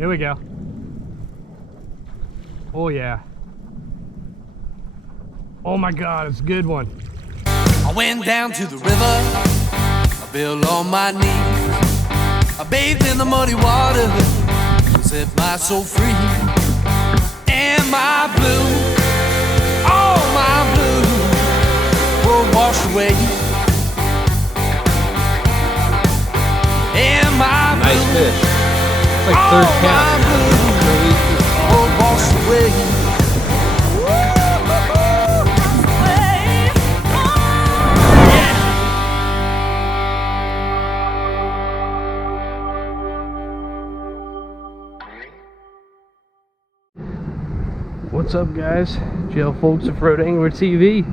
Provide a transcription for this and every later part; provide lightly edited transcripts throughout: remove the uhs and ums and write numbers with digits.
Here we go. Oh yeah. Oh my God, it's a good one. I went down to the river, I fell on my knees, I bathed in the muddy water, set my soul free. And my blue, all my blue, were washed away. And my blue, Nice fish. It's like third count. were washed away. What's up, guys? Jail folks of Road Angler TV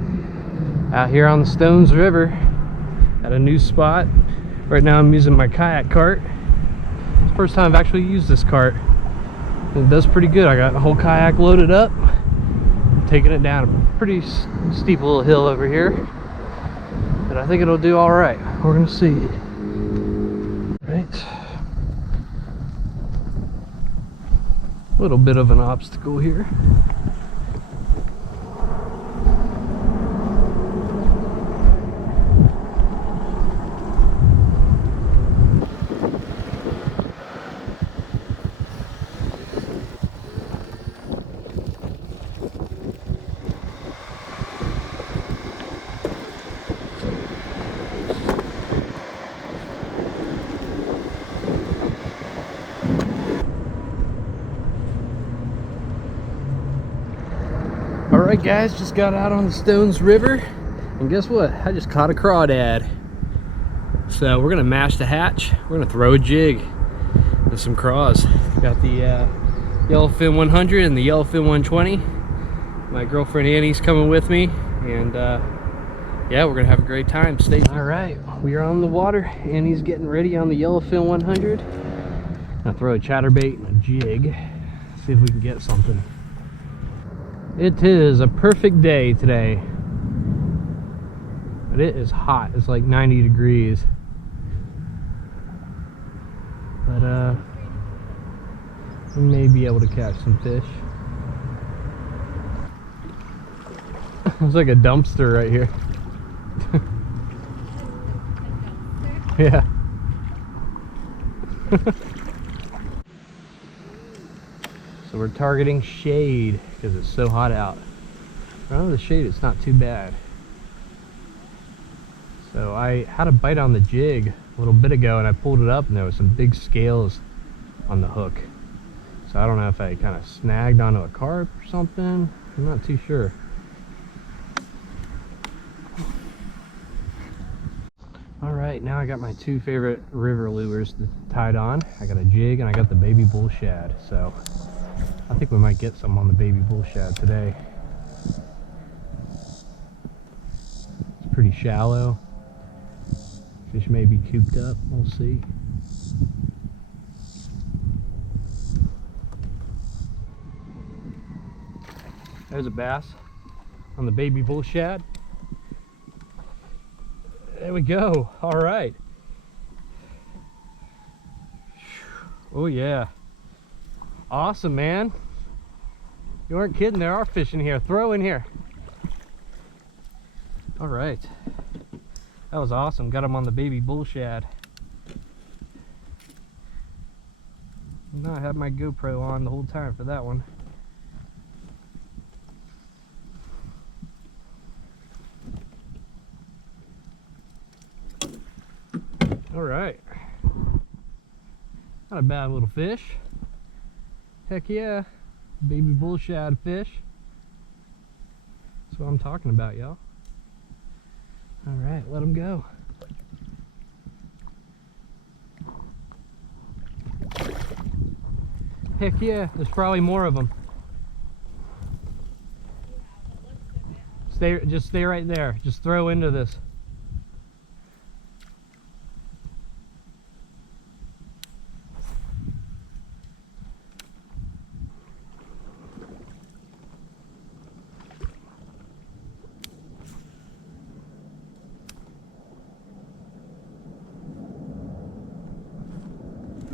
out here on the Stones River at a new spot. Right now I'm using my kayak cart. It's the first time I've actually used this cart. It does pretty good. I got the whole kayak loaded up, taking it down a pretty steep little hill over here, but I think it'll do all right. We're gonna see. Right, a little bit of an obstacle here. Alright guys, just got out on the Stones River, and guess what? I just caught a crawdad. So we're gonna mash the hatch, we're gonna throw a jig with some craws. Got the yellowfin 100 and the yellowfin 120. My girlfriend Annie's coming with me, and yeah, we're gonna have a great time. Stay tuned. Alright, we are on the water. Annie's getting ready on the yellowfin 100. I'll throw a chatterbait and a jig, see if we can get something. It is a perfect day today, but it is hot. It's like 90 degrees. But we may be able to catch some fish. It's like a dumpster right here. Yeah. So we're targeting shade because it's so hot out. Around the shade it's not too bad. So I had a bite on the jig a little bit ago, and I pulled it up and there was some big scales on the hook. So I don't know if I kind of snagged onto a carp or something. I'm not too sure. Alright, now I got my two favorite river lures tied on. I got a jig and I got the baby bull shad. So I think we might get some on the baby bull shad today. It's pretty shallow. Fish may be cooped up, we'll see. There's a bass on the baby bull shad. There we go. All right. Oh yeah. Awesome, man. You weren't kidding. There are fish in here. Throw in here. All right. That was awesome. Got him on the baby bull shad. No, I had my GoPro on the whole time for that one. All right. Not a bad little fish. Heck yeah. Baby bull shad fish. That's what I'm talking about, y'all. All right, let them go. Heck yeah, there's probably more of them. Just stay right there. Just throw into this.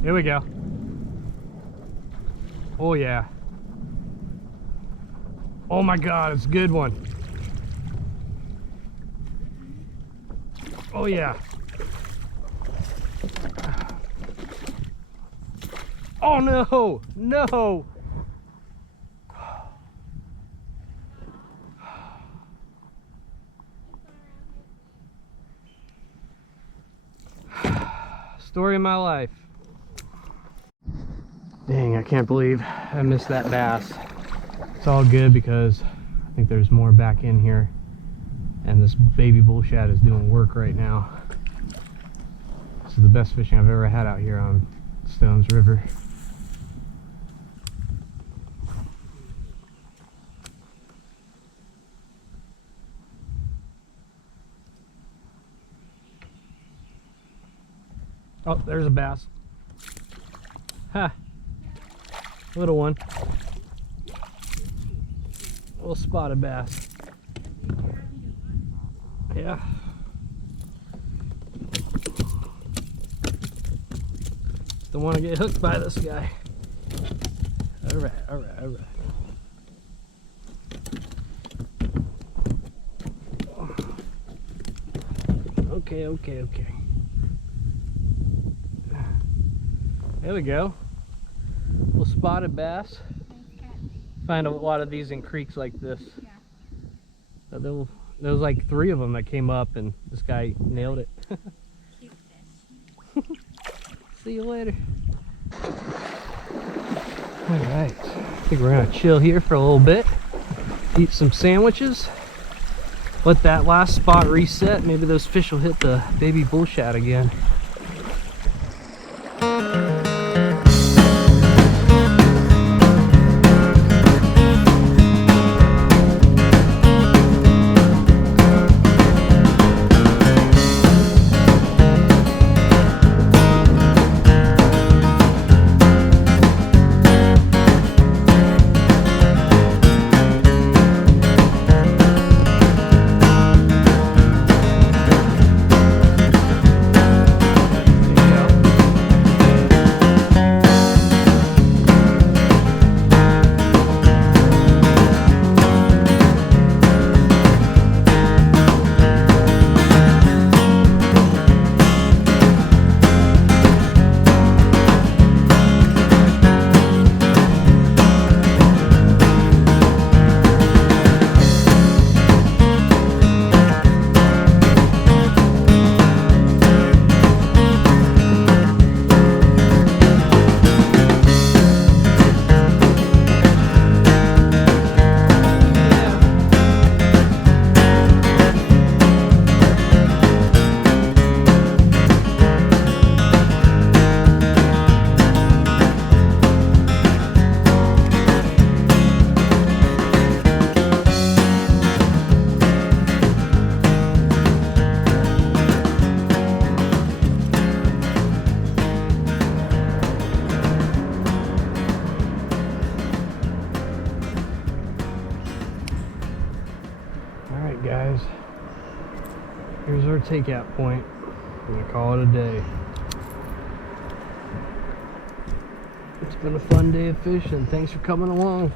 Here we go. Oh yeah. Oh my God, it's a good one. Oh yeah. Oh no, no. Story of my life. Dang, I can't believe I missed that bass. It's all good because I think there's more back in here, and this baby bullshad is doing work right now. This is the best fishing I've ever had out here on Stones River. Oh, there's a bass. Ha! Little one. Little spotted bass. Yeah. Don't want to get hooked by this guy. Alright, alright, alright. Okay, okay, okay. There we go. Little spotted bass. Find a lot of these in creeks like this. Yeah. There was like 3 of them that came up, and this guy nailed it. Cute fish. See you later. Alright, I think we're gonna chill here for a little bit. Eat some sandwiches. Let that last spot reset. Maybe those fish will hit the baby bullshad again. Guys, here's our takeout point. I'm gonna call it a day. It's been a fun day of fishing. Thanks for coming along.